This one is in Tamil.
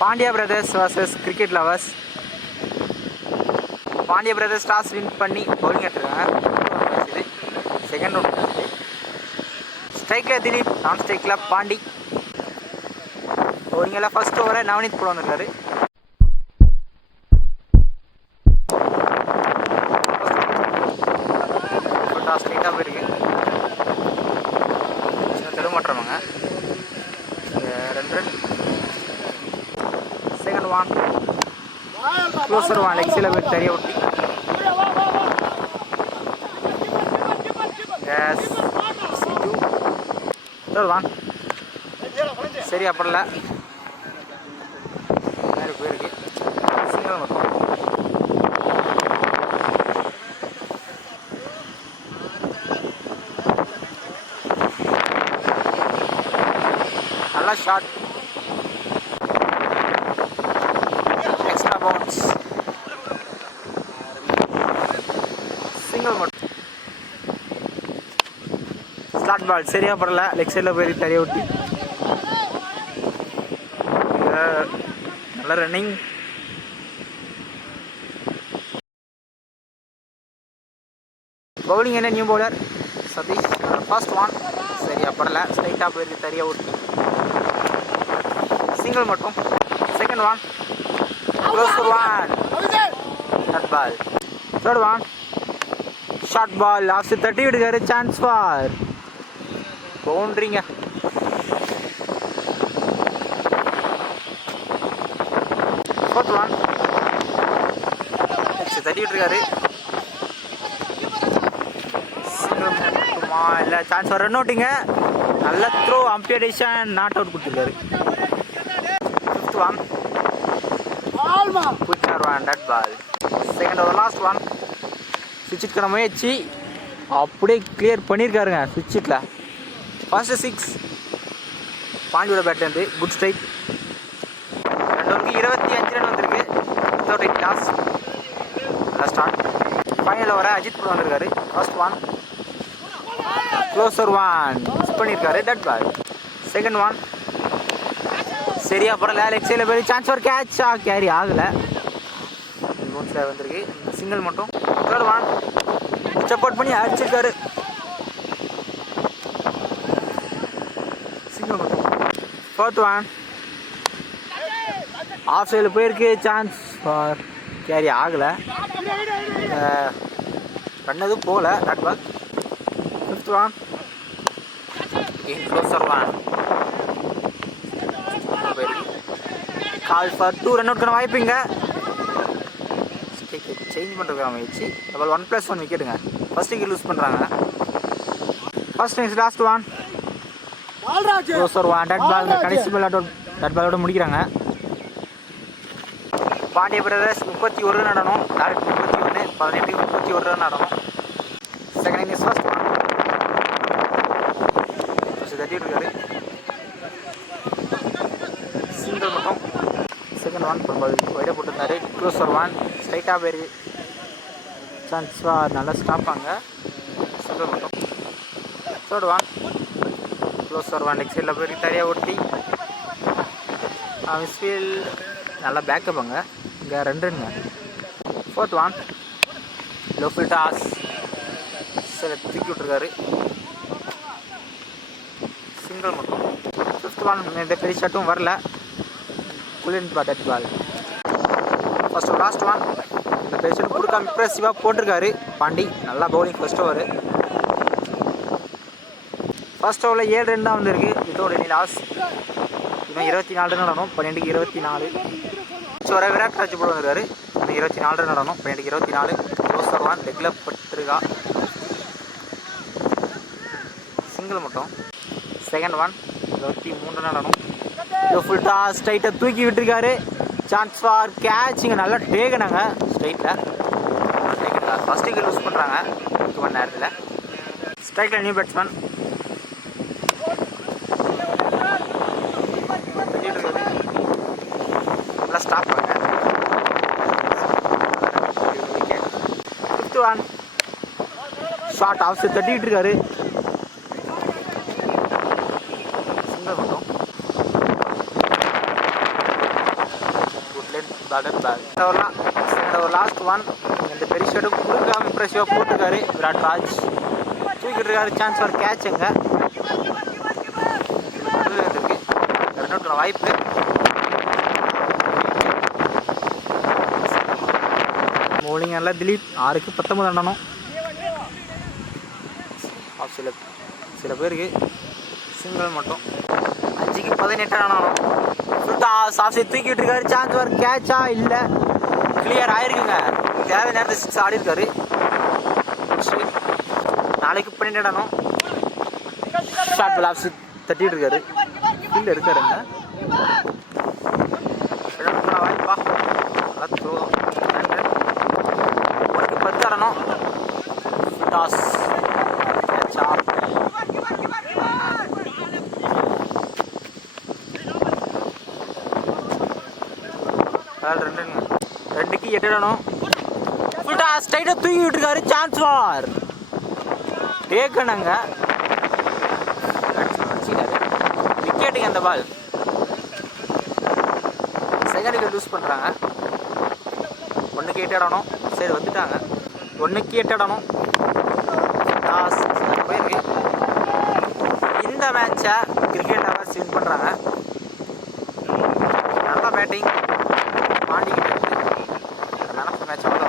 Pandya brothers vs cricket lovers. Pandya brothers toss win பண்ணி பவுலிங் எடுத்துருக்காங்க. செகண்ட் ரவுண்ட் ஸ்ட்ரைக்கில் திலீப், நான் ஸ்ட்ரைக்கில் பாண்டி. பவுலிங்கில் ஃபர்ஸ்ட் ஓவரை நவனீத் போட வந்திருக்காரு. டாஸ் ஸ்ட்ரைட்டாக போயிருக்கு. தடுமாற்றவங்க 2 run. Second one closer one leg சைடில் போய் தெரிய ஒட்டி. தேர்ட் ஒன் சரி அப்படல போயிருக்கு. சிங்கிள் மட்டும். நல்லா ஷாட். Extra bounce. சிங்கிள் மட்டும். ஸ்லாட் பால் சரியா படல. லெக் சைடில் போய் தரைய ஒட்டி. நல்ல ரன்னிங். பவுலிங் என்ன new bowler Satish. First one சரியா படல. ஸ்ட்ரைட்டாக போயிருக்கு தரைய ஒட்டி. சிங்கிள் மட்டும். Second one closer one short ball. Third one short ball last தட்டி விடுக்காரு. சான்ஸ் ஃபார் பவுண்டரிங்க. ஃபோர்த் ஒன் தட்டி விட்டுருக்காரு. இல்லை சான்ஸ் ஃபார் ரன் அவுட்டுங்க. நல்ல throw. Umpire decision not out கொடுத்துருக்காரு. Fifth one quicker one dot ball. Second over last one சுவிட்சுக்கான முயற்சி அப்படியே கிளியர் பண்ணியிருக்காருங்க. சுவிட்சில் ஃபர்ஸ்ட் 6 பாண்டியோட பேட்லேருந்து குட் ஸ்ட்ரைக். 2 ஓவருக்கு 25 ரன் வந்திருக்கு. Without eight loss. நல்லா ஸ்டார்ட். ஃபைனல் ஓவரை அஜித் கூட வந்திருக்காரு. First one closer one miss பண்ணியிருக்காரு. Dot ball. செகண்ட் ஒன் சரியா படல. லெக் சைடில் போய் சான்ஸ் ஃபார் கேட்ச். கேரி ஆகலை. பவுன்ஸில் வந்திருக்கு. சிங்கிள் மட்டும். தேர்ட் ஒன் ஸ்டெப் அவுட் பண்ணி அடிச்சிருக்காரு. சிங்கிள் மட்டும். ஃபோர்த் ஒன் ஆஃப் சைடில் போயிருக்கு. சான்ஸ் ஃபார் கேரி ஆகலை. பண்ணதும் போகல. Dot ball. Fifth one closer one call for 2 run அவுட்கான வாய்ப்புங்க. சேஞ்ச் பண்ணுறதுக்கான முயற்சி. டபுள் 1+1 விக்கெட்டுங்க. ஃபர்ஸ்ட் விக்கெட் லூஸ் பண்ணுறாங்க. First innings last one closer one dot ball. கடைசி பால் டட் பாலோட முடிக்கிறாங்க. பாண்டிய பிரதர்ஸ் 31 ரன் ஆடணும். டார்கெட் 31. 18க்கு 31 ரன் ஆடணும். செகண்ட் இன்னிங்ஸ் ஃபர்ஸ்ட் ஒன் தட்டிட்டு இருக்காரு. சிங்கிள் மட்டும். செகண்ட் ஒன் வைட போட்டிருந்தாரு. க்ளோசர் ஒன் ஸ்ட்ரைட்டாக போயிருக்கு. சான்ஸ் நல்லா ஸ்டாப்பாங்க. சிங்கிள் மட்டும். Third one closer one leg சைடில் போயிருக்கு தரையாக ஒட்டி. மிஸ்ஃபீல் நல்லா பேக்கப்புங்க. இங்கே 2 ரன்ங்க. Fourth one low field toss சில தூக்கி விட்டுருக்காரு. சிங்கிள் மட்டும். ஃபிஃப்த் ஒன் இந்த பெரிய ஷாட்டும் வரல. குலின் டட் பால். ஃபர்ஸ்ட் லாஸ்ட் ஒன் இந்த பெரிய ஷாட் கொடுக்காம இம்ப்ரெசிவாக போட்டிருக்காரு பாண்டி. நல்லா பவுலிங் ஃபர்ஸ்ட் ஓவர். ஃபர்ஸ்ட் ஓவரில் 7 ரன் தான் வந்திருக்கு. Without any loss. இன்னும் 24 ரன் ஆடணும். 12க்கு 24. ஃபர்ஸ்ட் விராட் ராஜ் போட வந்திருக்காரு. இன்னும் 24 ரன் ஆடணும். 12க்கு 24. க்ளோசர் ஒன் லெக்கில் பட்டிருக்கா. சிங்கிள் மட்டும். செகண்ட் ஒன் 23 ரன் ஆடணும். ஃபுல் டாஸ் ஸ்ட்ரைட்டை தூக்கி விட்டுருக்காரு. சான்ஸ் ஃபார் கேட்சிங்க. நல்லா டேகனாங்க ஸ்ட்ரைட்டில். ஃபர்ஸ்ட் விக்கெட் லூஸ் பண்ணுறாங்க 2 மணி நேரத்தில். ஸ்ட்ரைக்கில் நியூ பேட்ஸ்மேன் நல்லா ஸ்டாப் பண்ணுங்க. ஃபிஃப்த் ஒன் ஷார்ட் ஆஃப் தட்டிக்கிட்டு இருக்காரு. சிங்கிள் மட்டும். Batter back. ஒரு லாஸ்ட் ஒன். இந்த பெரிய ஷர்ட்டு கொடுக்காம இம்ப்ரெசிவாக போட்டிருக்காரு விராட் ராஜ். தூக்கிட்டு இருக்காரு. சான்ஸ் ஃபார் கேட்சுங்க. இருக்கு ரன் அவுட் வாய்ப்பு. bowling எல்லாம் திலீப் 6க்கு 19 ரன்னனும். சில பேருக்கு சிங்கிள் மட்டும் 5க்கு 18 ரன்னனும். சாஃப்ஸை தூக்கிட்டு இருக்காரு. சான்ஸ் ஃபார் கேட்சா இல்லை, கிளியர் ஆயிருக்குங்க. தேவை நேரத்தில் 6 ஆடி இருக்காரு. 4க்கு 12 ரன்னனும். ஷார்ட் பால் ஆஃப் தட்டிட்டு இருக்காரு. ஃபீல்டில் இருக்காருங்க. வாய்ப்பா நல்லா த்ரோ. 10 ரன்னனும். டாஸ் கேட்சா. ரெண்டுக்கு 8 ரன்னும். ஸ்ட்ரைட்டாக தூக்கிட்டு இருக்காரு. Chance for டேக்கனுங்க. விக்கெட்டுங்க அந்த பால். செகண்ட் விக்கெட் லூஸ் பண்ணுறாங்க. 1க்கு 8 ரன்னும். சரி வந்துட்டாங்க. 1க்கு 8 ரன்னும். டாஸ் போயிருக்கு. இந்த மேட்சை கிரிக்கெட் லவர்ஸ் வின் பண்ணுறாங்க. நல்ல பேட்டிங் பாண்டிக்கிட்டு இருக்கு. நல்ல மேட்ச் அவ்வளோ.